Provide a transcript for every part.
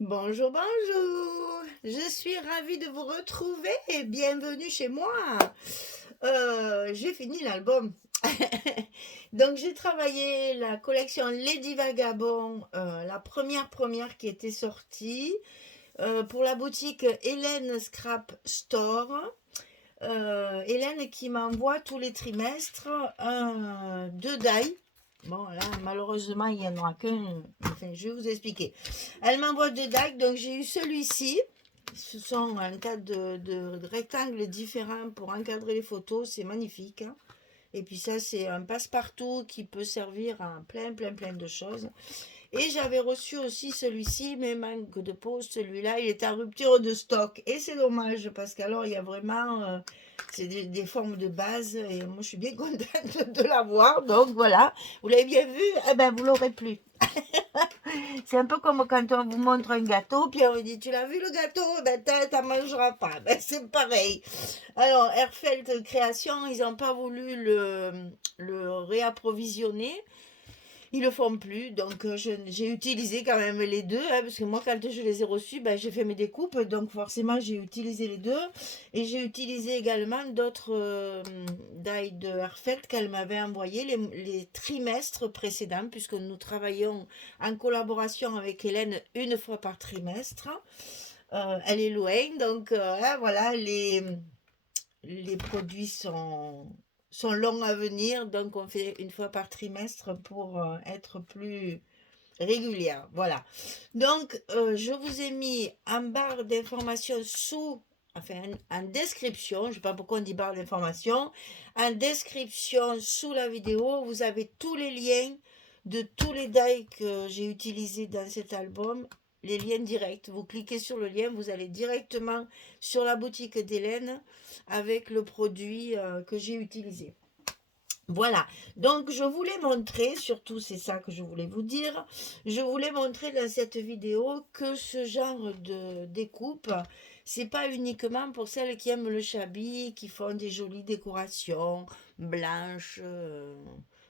Bonjour, bonjour. Je suis ravie de vous retrouver et bienvenue chez moi. J'ai fini l'album. Donc j'ai travaillé la collection Lady Vagabond, la première qui était sortie pour la boutique Hélène Scrap Store. Hélène qui m'envoie tous les trimestres deux die. Bon, là, malheureusement, il n'y en aura qu'un. Enfin, je vais vous expliquer. Elle m'envoie deux die, donc j'ai eu celui-ci. Ce sont un tas de rectangles différents pour encadrer les photos. C'est magnifique, hein. Et puis ça, c'est un passe-partout qui peut servir à plein de choses. Et j'avais reçu aussi celui-ci, mais manque de peau, celui-là, il est en rupture de stock. Et c'est dommage, parce qu'alors, il y a vraiment c'est des formes de base, et moi, je suis bien contente de l'avoir. Donc voilà, vous l'avez bien vu, eh ben, vous l'aurez plus. C'est un peu comme quand on vous montre un gâteau, puis on vous dit, tu l'as vu le gâteau? Ben, t'en mangeras pas. Ben, c'est pareil. Alors, Airfeld Création, ils n'ont pas voulu le réapprovisionner. Ils le font plus, donc j'ai utilisé quand même les deux, hein, parce que moi quand je les ai reçus, ben, j'ai fait mes découpes, donc forcément j'ai utilisé les deux. Et j'ai utilisé également d'autres die de Herfeld qu'elle m'avait envoyé les trimestres précédents, puisque nous travaillons en collaboration avec Hélène une fois par trimestre. Elle est loin, donc hein, voilà, les produits sont longs à venir, donc on fait une fois par trimestre pour être plus régulière. Voilà. Donc, je vous ai mis en barre d'informations enfin, en description, je ne sais pas pourquoi on dit barre d'informations, en description sous la vidéo, vous avez tous les liens de tous les dies que j'ai utilisés dans cet album, les liens directs. Vous cliquez sur le lien, vous allez directement sur la boutique d'Hélène avec le produit que j'ai utilisé. Voilà, donc je voulais montrer, surtout c'est ça que je voulais vous dire, je voulais montrer dans cette vidéo que ce genre de découpe, c'est pas uniquement pour celles qui aiment le shabby, qui font des jolies décorations blanches,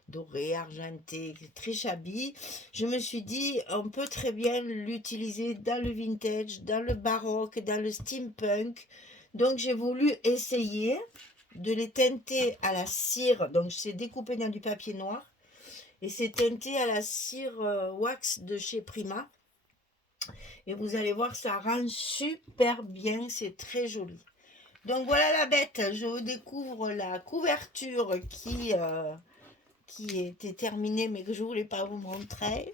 dorées, argentées, très shabby. Je me suis dit, on peut très bien l'utiliser dans le vintage, dans le baroque, dans le steampunk. Donc j'ai voulu essayer de les teinter à la cire. Donc c'est découpé dans du papier noir et c'est teinté à la cire wax de chez Prima. Et vous allez voir, ça rend super bien, c'est très joli. Donc voilà la bête, je découvre la couverture qui était terminée mais que je ne voulais pas vous montrer.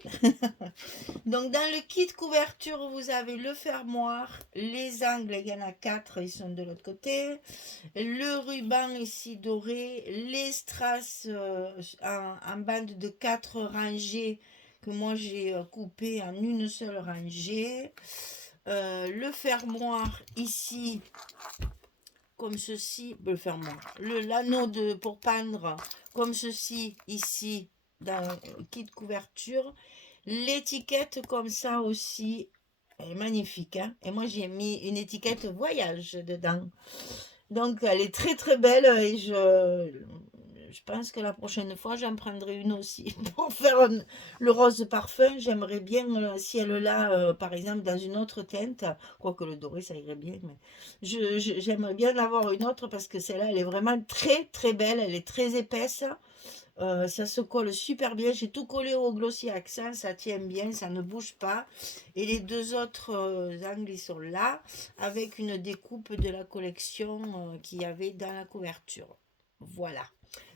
Donc dans le kit couverture, vous avez le fermoir, les angles, il y en a 4, ils sont de l'autre côté. Le ruban ici doré, les strass en bande de 4 rangées que moi j'ai coupé en une seule rangée. Le fermoir ici comme ceci, le fermoir, l'anneau pour peindre comme ceci ici dans le kit couverture. L'étiquette comme ça aussi, elle est magnifique, hein. Et moi j'ai mis une étiquette voyage dedans. Donc elle est très belle et je pense que la prochaine fois j'en prendrai une aussi pour faire le rose parfum. J'aimerais bien si elle l'a par exemple dans une autre teinte, quoique le doré ça irait bien, mais j'aimerais bien avoir une autre parce que celle-là elle est vraiment très belle, elle est très épaisse. Ça se colle super bien. J'ai tout collé au glossy accent, ça tient bien, ça ne bouge pas. Et les deux autres angles ils sont là, avec une découpe de la collection qu'il y avait dans la couverture. Voilà.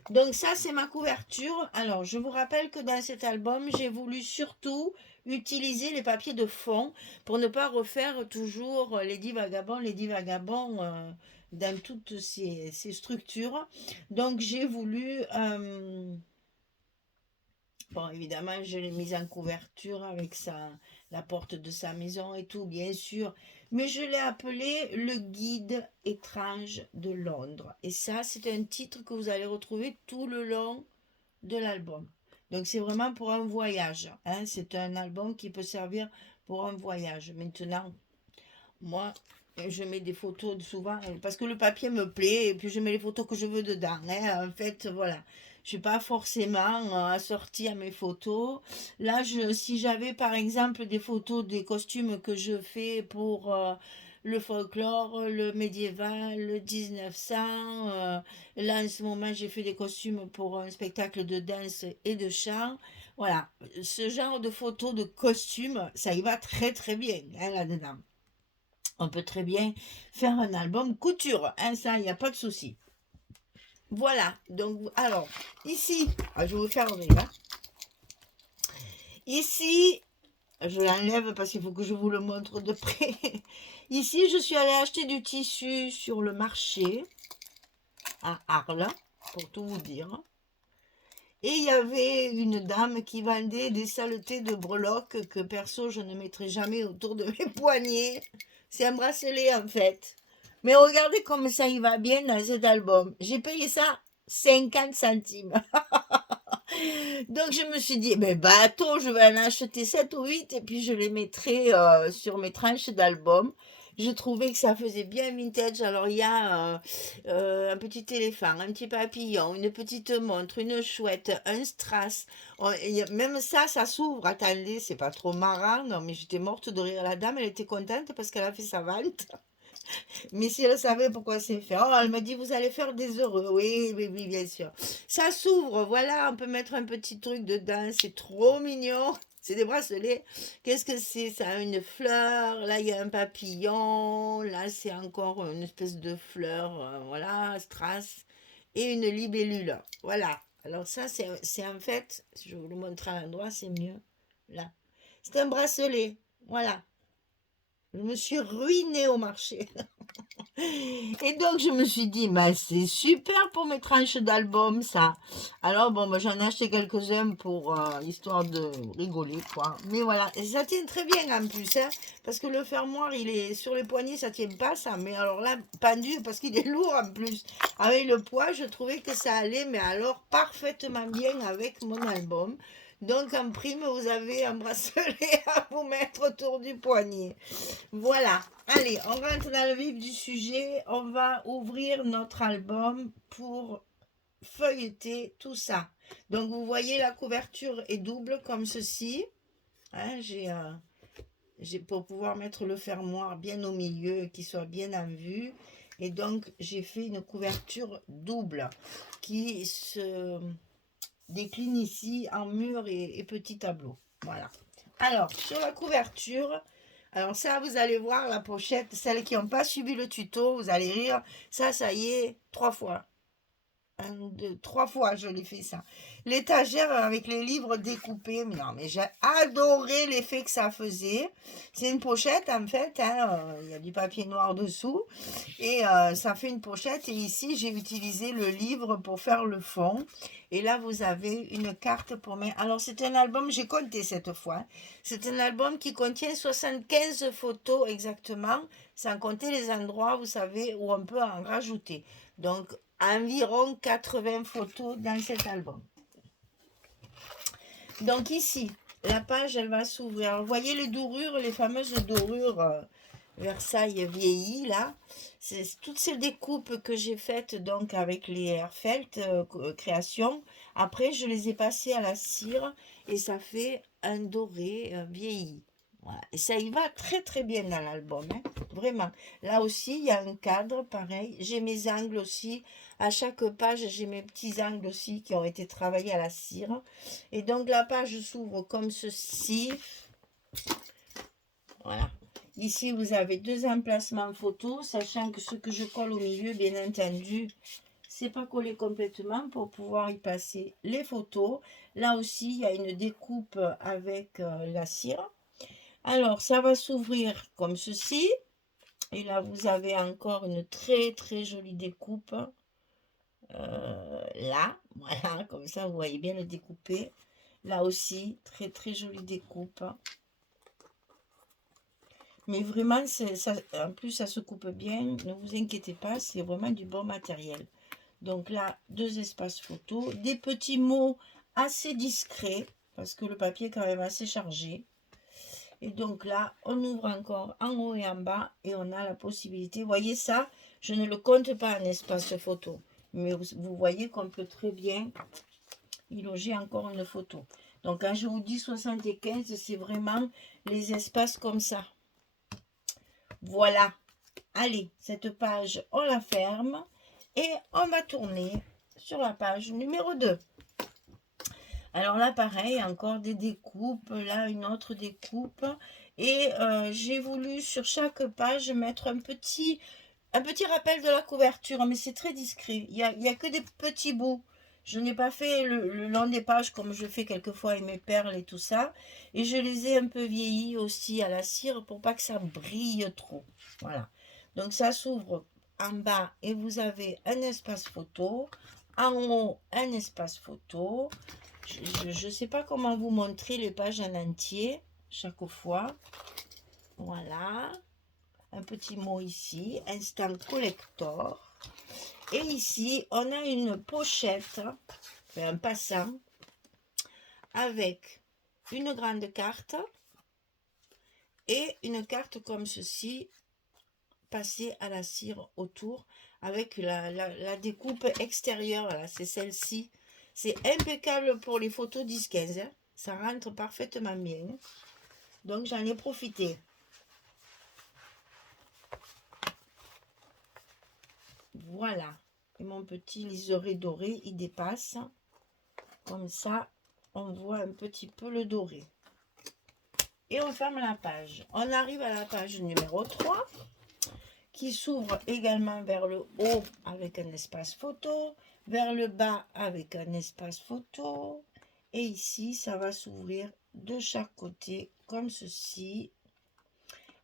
Donc ça, c'est ma couverture. Alors, je vous rappelle que dans cet album, j'ai voulu surtout utiliser les papiers de fond pour ne pas refaire toujours Lady Vagabond dans toutes ces structures. Donc, j'ai voulu bon, évidemment, je l'ai mise en couverture avec la porte de sa maison et tout, bien sûr. Mais je l'ai appelé Le Guide étrange de Londres. Et ça, c'est un titre que vous allez retrouver tout le long de l'album. Donc, c'est vraiment pour un voyage, hein. C'est un album qui peut servir pour un voyage. Maintenant, moi, je mets des photos souvent parce que le papier me plaît et puis je mets les photos que je veux dedans, hein. En fait, voilà. Je suis pas forcément assortie à mes photos. Là, si j'avais par exemple des photos des costumes que je fais pour le folklore, le médiéval, le 1900, là en ce moment j'ai fait des costumes pour un spectacle de danse et de chant. Voilà, ce genre de photos de costumes, ça y va très très bien hein, là-dedans. On peut très bien faire un album couture, hein, ça, il n'y a pas de souci. Voilà, donc, alors, ici, je vais vous faire ouvrir. Hein. Ici, je l'enlève parce qu'il faut que je vous le montre de près. Ici, je suis allée acheter du tissu sur le marché à Arles, pour tout vous dire. Et il y avait une dame qui vendait des saletés de breloques que perso, je ne mettrai jamais autour de mes poignets. C'est un bracelet en fait. Mais regardez comme ça il va bien dans cet album. J'ai payé ça 50 centimes. Donc je me suis dit, ben bateau, je vais en acheter 7 ou 8 et puis je les mettrai sur mes tranches d'album. Je trouvais que ça faisait bien vintage. Alors il y a un petit éléphant, un petit papillon, une petite montre, une chouette, un strass. Même ça, ça s'ouvre. Attendez, c'est pas trop marrant. Non, mais j'étais morte de rire. La dame, elle était contente parce qu'elle a fait sa vente. Mais si elle savait pourquoi c'est fait. Oh, elle m'a dit, vous allez faire des heureux. Oui, oui, oui, bien sûr. Ça s'ouvre, voilà, on peut mettre un petit truc dedans. C'est trop mignon. C'est des bracelets. Qu'est-ce que c'est? Ça a une fleur. Là, il y a un papillon. Là, c'est encore une espèce de fleur. Voilà, strass. Et une libellule. Voilà. Alors ça, c'est en fait, si je vous le montre à l'endroit, c'est mieux. Là. C'est un bracelet. Voilà. Je me suis ruinée au marché. Et donc, je me suis dit, bah, c'est super pour mes tranches d'album, ça. Alors, bon, bah, j'en ai acheté quelques-uns pour histoire de rigoler, quoi. Mais voilà, et ça tient très bien en plus, hein, parce que le fermoir, il est sur les poignets, ça tient pas, ça. Mais alors là, pendu, parce qu'il est lourd en plus. Avec le poids, je trouvais que ça allait, mais alors parfaitement bien avec mon album. Donc, en prime, vous avez un bracelet à vous mettre autour du poignet. Voilà. Allez, on rentre dans le vif du sujet. On va ouvrir notre album pour feuilleter tout ça. Donc, vous voyez, la couverture est double comme ceci. Hein, j'ai pour pouvoir mettre le fermoir bien au milieu et qu'il soit bien en vue. Et donc, j'ai fait une couverture double qui se décline ici en mur et petit tableau. Voilà. Alors, sur la couverture, alors ça, vous allez voir la pochette, celles qui n'ont pas suivi le tuto, vous allez rire. Ça y est, 3 fois. 1, 2, 3 fois, je l'ai fait ça. L'étagère avec les livres découpés. Mais non, mais j'ai adoré l'effet que ça faisait. C'est une pochette, en fait. Hein, il y a du papier noir dessous. Et ça fait une pochette. Et ici, j'ai utilisé le livre pour faire le fond. Et là, vous avez une carte pour mettre. Alors, c'est un album, j'ai compté cette fois. C'est un album qui contient 75 photos exactement, sans compter les endroits, vous savez, où on peut en rajouter. Donc, environ 80 photos dans cet album. Donc ici, la page, elle va s'ouvrir. Vous voyez les dorures, les fameuses dorures Versailles vieillies, là. C'est toutes ces découpes que j'ai faites donc avec les Airfelt créations. Après, je les ai passées à la cire et ça fait un doré vieilli. Voilà. Et ça y va très très bien dans l'album, hein, vraiment. Là aussi, il y a un cadre, pareil. J'ai mes angles aussi. À chaque page, j'ai mes petits angles aussi qui ont été travaillés à la cire. Et donc, la page s'ouvre comme ceci. Voilà. Ici, vous avez 2 emplacements photos, sachant que ce que je colle au milieu, bien entendu, c'est pas collé complètement pour pouvoir y passer les photos. Là aussi, il y a une découpe avec la cire. Alors, ça va s'ouvrir comme ceci. Et là, vous avez encore une très très jolie découpe. Là, voilà, comme ça, vous voyez bien le découpé. Là aussi, très très jolie découpe. Mais vraiment, ça, en plus, ça se coupe bien. Ne vous inquiétez pas, c'est vraiment du bon matériel. Donc là, 2 espaces photos. Des petits mots assez discrets, parce que le papier est quand même assez chargé. Et donc là, on ouvre encore en haut et en bas et on a la possibilité. Vous voyez ça, je ne le compte pas en espace photo. Mais vous voyez qu'on peut très bien y loger encore une photo. Donc quand je vous dis 75, c'est vraiment les espaces comme ça. Voilà. Allez, cette page, on la ferme et on va tourner sur la page numéro 2. Alors là, pareil, encore des découpes, là une autre découpe. Et j'ai voulu sur chaque page mettre un petit rappel de la couverture, mais c'est très discret. Il y a que des petits bouts. Je n'ai pas fait le long des pages comme je fais quelquefois avec mes perles et tout ça. Et je les ai un peu vieillis aussi à la cire pour pas que ça brille trop. Voilà. Donc ça s'ouvre en bas et vous avez un espace photo. En haut, un espace photo. Je ne sais pas comment vous montrer les pages en entier chaque fois. Voilà. Un petit mot ici, instant collector. Et ici, on a une pochette, un passant, avec une grande carte et une carte comme ceci, passée à la cire autour, avec la découpe extérieure, c'est celle-ci. C'est impeccable pour les photos 10-15, hein. Ça rentre parfaitement bien. Donc j'en ai profité. Voilà. Et mon petit liseré doré, il dépasse. Comme ça, on voit un petit peu le doré. Et on ferme la page. On arrive à la page numéro 3, qui s'ouvre également vers le haut avec un espace photo, vers le bas avec un espace photo. Et ici, ça va s'ouvrir de chaque côté, comme ceci.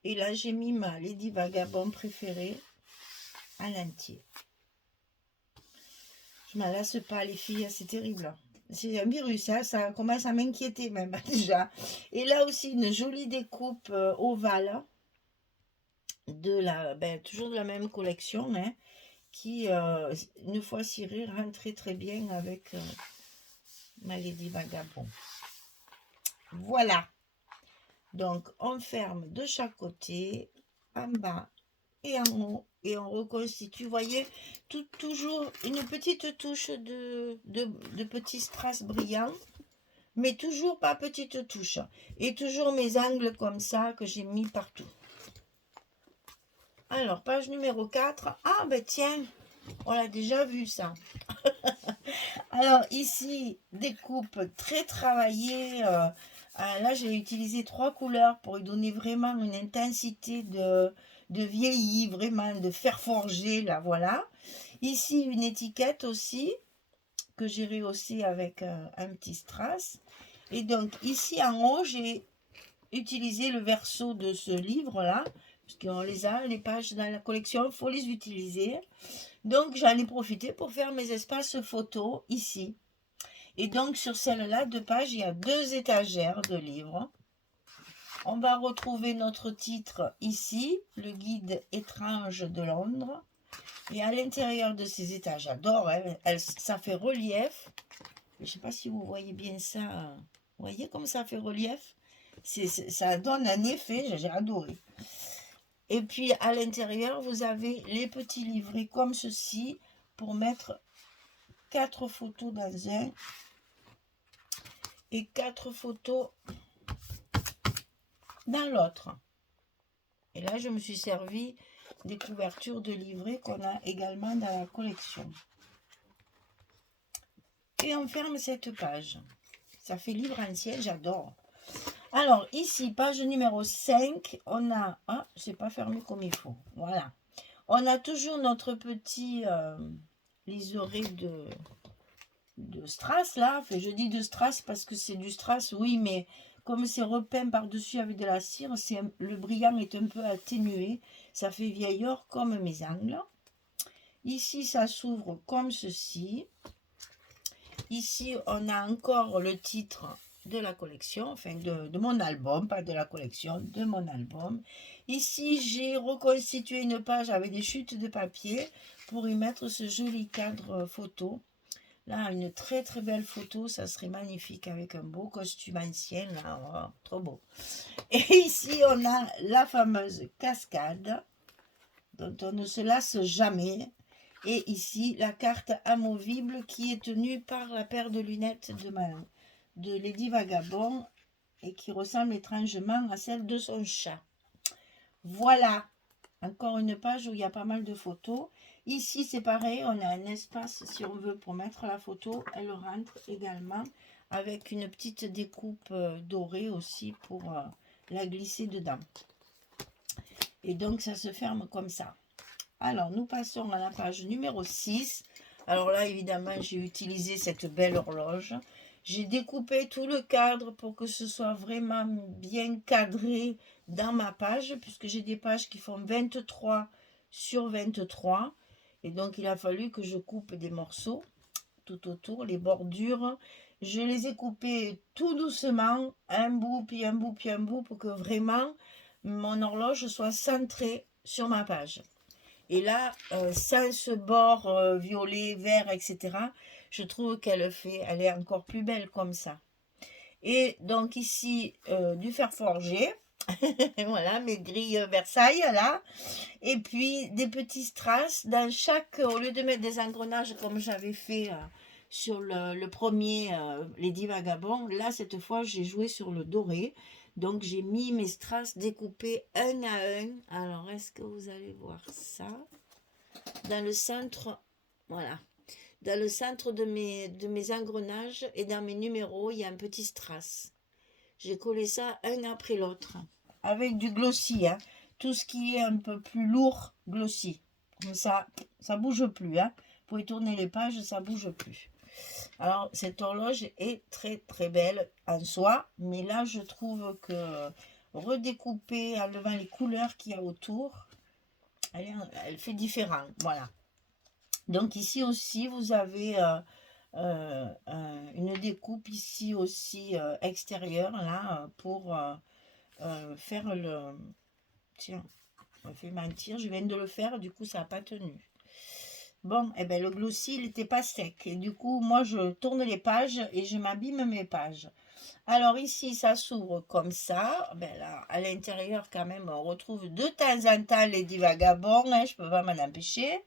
Et là, j'ai mis ma Lady Vagabond préférée à l'entier. Je ne m'en lasse pas, les filles, c'est terrible. C'est un virus, hein, ça commence à m'inquiéter même déjà. Et là aussi, une jolie découpe ovale, toujours de la même collection, hein, qui, une fois cirée, rentre très très bien avec ma Lady Vagabond. Voilà. Donc, on ferme de chaque côté, en bas et en haut, et on reconstitue. Vous voyez, toujours une petite touche de petits strass brillants, mais toujours pas petite touche. Et toujours mes angles comme ça que j'ai mis partout. Alors, page numéro 4. Ah, ben tiens, on l'a déjà vu ça. Alors, ici, découpe très travaillée. Là, j'ai utilisé 3 couleurs pour lui donner vraiment une intensité de vieilli, vraiment de fer forgé, là, voilà. Ici, une étiquette aussi, que j'ai rehaussée avec un petit strass. Et donc, ici, en haut, j'ai utilisé le verso de ce livre-là, parce qu'on les a, les pages dans la collection, il faut les utiliser. Donc, j'en ai profité pour faire mes espaces photos ici. Et donc, sur celle-là, de page, il y a 2 étagères de livres. On va retrouver notre titre ici, le guide étrange de Londres. Et à l'intérieur de ces étages, j'adore, hein, ça fait relief. Je ne sais pas si vous voyez bien ça. Vous voyez comme ça fait relief? Ça donne un effet, j'ai adoré. Et puis à l'intérieur, vous avez les petits livrets comme ceci pour mettre 4 photos dans un et 4 photos dans l'autre. Et là, je me suis servi des couvertures de livrets qu'on a également dans la collection. Et on ferme cette page. Ça fait livre ancien, j'adore. Alors, ici, page numéro 5, on a... Ah, c'est pas fermé comme il faut. Voilà. On a toujours notre petit liseré de strass, là. Enfin, je dis de strass parce que c'est du strass, oui, mais comme c'est repeint par-dessus avec de la cire, le brillant est un peu atténué. Ça fait vieilleur comme mes angles. Ici, ça s'ouvre comme ceci. Ici, on a encore le titre de la collection, enfin de mon album, pas de la collection, de mon album. Ici, j'ai reconstitué une page avec des chutes de papier pour y mettre ce joli cadre photo. Là, une très très belle photo, ça serait magnifique avec un beau costume ancien, là, oh, trop beau. Et ici, on a la fameuse cascade, dont on ne se lasse jamais. Et ici, la carte amovible qui est tenue par la paire de lunettes de Lady Vagabond et qui ressemble étrangement à celle de son chat. Voilà, encore une page où il y a pas mal de photos. Ici, c'est pareil, on a un espace, si on veut, pour mettre la photo. Elle rentre également avec une petite découpe dorée aussi pour la glisser dedans. Et donc, ça se ferme comme ça. Alors, nous passons à la page numéro 6. Alors là, évidemment, j'ai utilisé cette belle horloge. J'ai découpé tout le cadre pour que ce soit vraiment bien cadré dans ma page, puisque j'ai des pages qui font 23 sur 23. Et donc, il a fallu que je coupe des morceaux tout autour, les bordures. Je les ai coupés tout doucement, un bout, puis un bout, puis un bout, pour que vraiment mon horloge soit centrée sur ma page. Et là, sans ce bord violet, vert, etc., je trouve elle est encore plus belle comme ça. Et donc ici, du fer forgé, voilà, mes grilles Versailles, là. Et puis, des petits strass dans chaque, au lieu de mettre des engrenages comme j'avais fait sur le premier Lady Vagabond, là, cette fois, j'ai joué sur le doré. Donc, j'ai mis mes strass découpés un à un. Alors, est-ce que vous allez voir ça? Dans le centre, voilà. Dans le centre de mes engrenages et dans mes numéros, il y a un petit strass. J'ai collé ça un après l'autre. Avec du glossy, hein. Tout ce qui est un peu plus lourd, glossy. Comme ça bouge plus, hein. Vous pouvez tourner les pages, ça bouge plus. Alors, cette horloge est très très belle en soi, mais là, je trouve que redécouper, enlevant les couleurs qu'il y a autour, elle fait différent, voilà. Donc ici aussi, vous avez une découpe ici aussi extérieure, là, pour faire le... Tiens, on me fait mentir, je viens de le faire, du coup, ça n'a pas tenu. Bon, et bien le glossy, il n'était pas sec. Et du coup, moi, je tourne les pages et je m'abîme mes pages. Alors ici, ça s'ouvre comme ça. Ben là, à l'intérieur, quand même, on retrouve de temps en temps les divagabonds, hein, je ne peux pas m'en empêcher.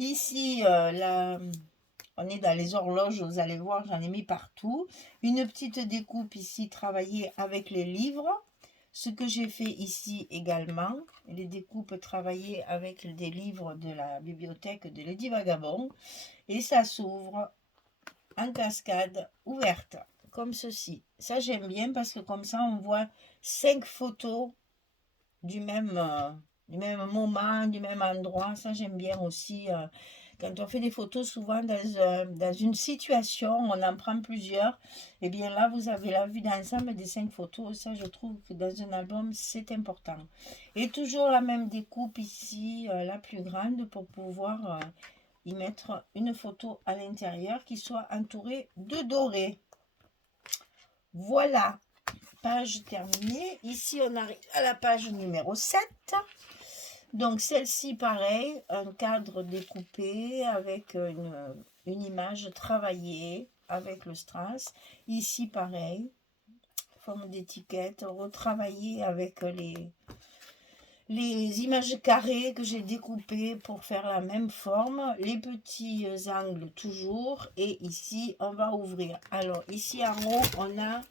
Ici, on est dans les horloges, vous allez voir, j'en ai mis partout. Une petite découpe ici, travaillée avec les livres. Ce que j'ai fait ici également, les découpes travaillées avec des livres de la bibliothèque de Lady Vagabond. Et ça s'ouvre en cascade ouverte, comme ceci. Ça, j'aime bien parce que comme ça, on voit 5 photos du même moment, du même endroit. Ça, j'aime bien aussi. Quand on fait des photos, souvent dans une situation, on en prend plusieurs. Et bien là, vous avez la vue d'ensemble des 5 photos. Ça, je trouve que dans un album, c'est important. Et toujours la même découpe ici, la plus grande, pour pouvoir y mettre une photo à l'intérieur qui soit entourée de doré. Voilà, page terminée. Ici, on arrive à la page numéro 7. Donc celle-ci, pareil, un cadre découpé avec une image travaillée avec le strass. Ici, pareil, forme d'étiquette, retravaillée avec les images carrées que j'ai découpées pour faire la même forme. Les petits angles toujours. Et ici, on va ouvrir. Alors, ici en haut, on a...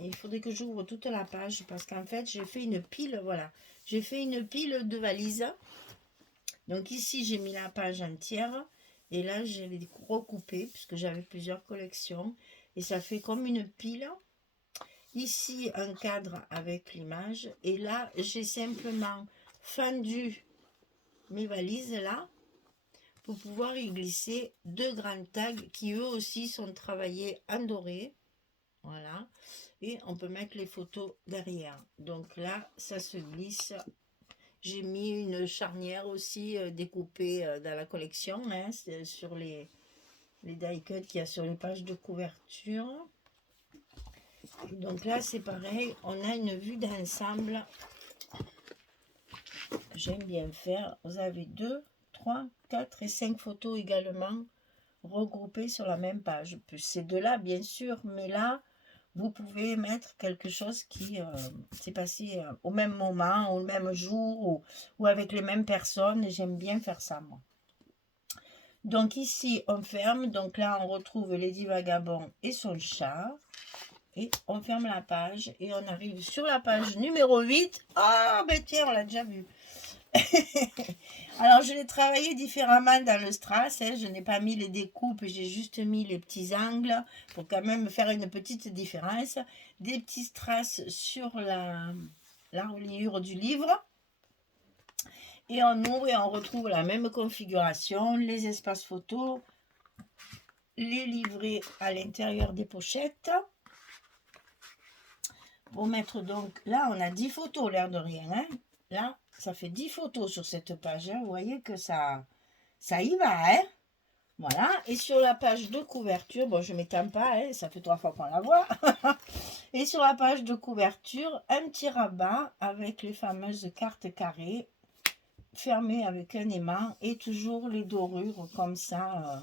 Il faudrait que j'ouvre toute la page parce qu'en fait, j'ai fait une pile, voilà. J'ai fait une pile de valises. Donc ici, j'ai mis la page entière. Et là, je l'ai recoupé puisque j'avais plusieurs collections. Et ça fait comme une pile. Ici, un cadre avec l'image. Et là, j'ai simplement fendu mes valises là pour pouvoir y glisser 2 grands tags qui eux aussi sont travaillés en doré. Voilà. Et on peut mettre les photos derrière. Donc là, ça se glisse. J'ai mis une charnière aussi découpée dans la collection, hein, sur les die cut qu'il y a sur les pages de couverture. Et donc là, c'est pareil, on a une vue d'ensemble. J'aime bien faire. Vous avez 2, 3, 4 et 5 photos également regroupées sur la même page. Plus ces deux-là, bien sûr, mais là, vous pouvez mettre quelque chose qui s'est passé au même moment, au même jour, ou avec les mêmes personnes. J'aime bien faire ça, moi. Donc ici, on ferme. Donc là, on retrouve Lady Vagabond et son chat. Et on ferme la page. Et on arrive sur la page numéro 8. Ah, ben tiens, on l'a déjà vu. Alors, je l'ai travaillé différemment dans le strass. Hein. Je n'ai pas mis les découpes, j'ai juste mis les petits angles pour quand même faire une petite différence. Des petits strass sur la reliure du livre. Et on ouvre et on retrouve la même configuration, les espaces photos, les livrets à l'intérieur des pochettes. Pour mettre donc, là on a 10 photos, l'air de rien. Hein. Là, ça fait 10 photos sur cette page. Hein. Vous voyez que ça y va. Hein. Voilà. Et sur la page de couverture, bon, je ne m'étends pas, hein, ça fait 3 fois qu'on la voit. Et sur la page de couverture, un petit rabat avec les fameuses cartes carrées fermées avec un aimant et toujours les dorures comme ça,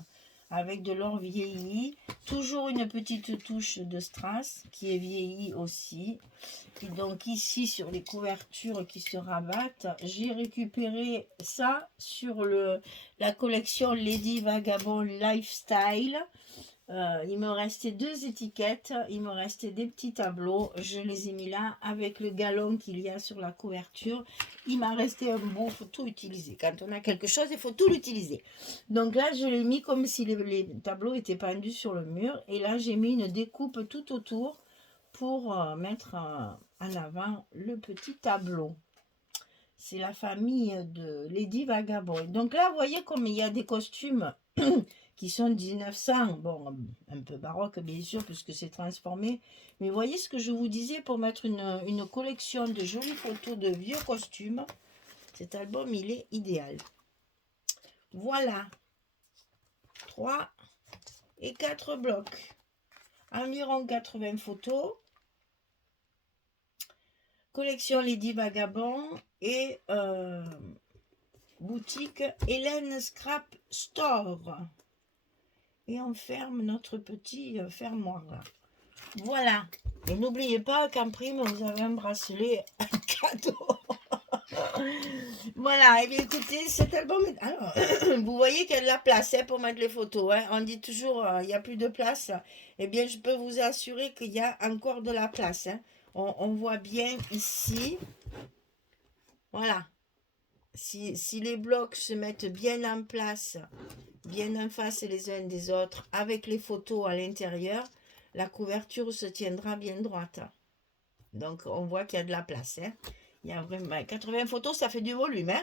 avec de l'or vieilli. Toujours une petite touche de strass qui est vieillie aussi. Et donc ici sur les couvertures qui se rabattent, j'ai récupéré ça sur la collection Lady Vagabond Lifestyle. Il me restait 2 étiquettes, il me restait des petits tableaux, je les ai mis là avec le galon qu'il y a sur la couverture. Il m'a resté un bout, il faut tout utiliser. Quand on a quelque chose, il faut tout l'utiliser. Donc là, je l'ai mis comme si les tableaux étaient pendus sur le mur. Et là, j'ai mis une découpe tout autour pour mettre en avant le petit tableau. C'est la famille de Lady Vagabond. Donc là, vous voyez comme il y a des costumes qui sont 1900, bon, un peu baroque bien sûr, puisque c'est transformé. Mais voyez ce que je vous disais pour mettre une collection de jolies photos de vieux costumes. Cet album, il est idéal. Voilà. 3 et 4 blocs. Environ 80 photos. Collection Lady Vagabond et boutique Hélène Scrap Store. Et on ferme notre petit fermoir là. Voilà. Et n'oubliez pas qu'en prime, vous avez un bracelet, un cadeau. Voilà. Et bien écoutez, cet album est... Alors, vous voyez qu'il y a de la place hein, pour mettre les photos. Hein. On dit toujours, il n'y a plus de place. Eh bien, je peux vous assurer qu'il y a encore de la place. Hein. On voit bien ici. Voilà. Si les blocs se mettent bien en place, bien en face les uns des autres, avec les photos à l'intérieur, la couverture se tiendra bien droite. Donc, on voit qu'il y a de la place. Hein. Il y a vraiment 80 photos, ça fait du volume. Hein.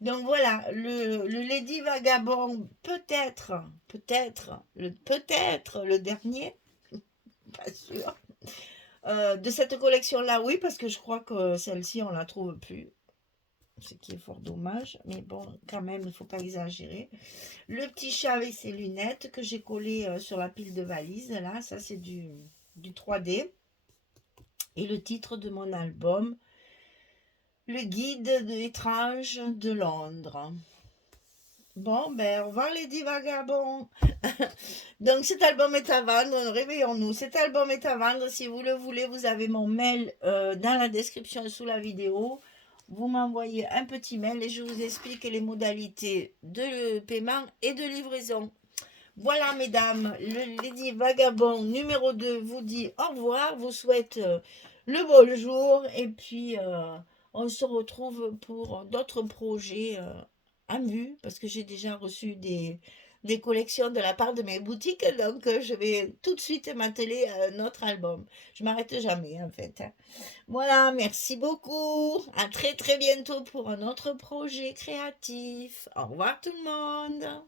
Donc, voilà, le Lady Vagabond, peut-être le dernier, pas sûr, de cette collection-là, oui, parce que je crois que celle-ci, on ne la trouve plus. Ce qui est fort dommage, mais bon, quand même, il ne faut pas exagérer. Le petit chat avec ses lunettes que j'ai collé sur la pile de valise, là, ça c'est du 3D. Et le titre de mon album, Le guide étrange de Londres. Bon, ben, au revoir les 10 vagabonds. Donc, cet album est à vendre. Réveillons-nous. Cet album est à vendre. Si vous le voulez, vous avez mon mail dans la description sous la vidéo. Vous m'envoyez un petit mail et je vous explique les modalités de paiement et de livraison. Voilà, mesdames, le Lady Vagabond numéro 2 vous dit au revoir, vous souhaite le beau jour et puis on se retrouve pour d'autres projets en vue parce que j'ai déjà reçu des collections de la part de mes boutiques, donc je vais tout de suite m'atteler à un autre album. Je m'arrête jamais en fait. Hein. Voilà, merci beaucoup. À très très bientôt pour un autre projet créatif. Au revoir tout le monde.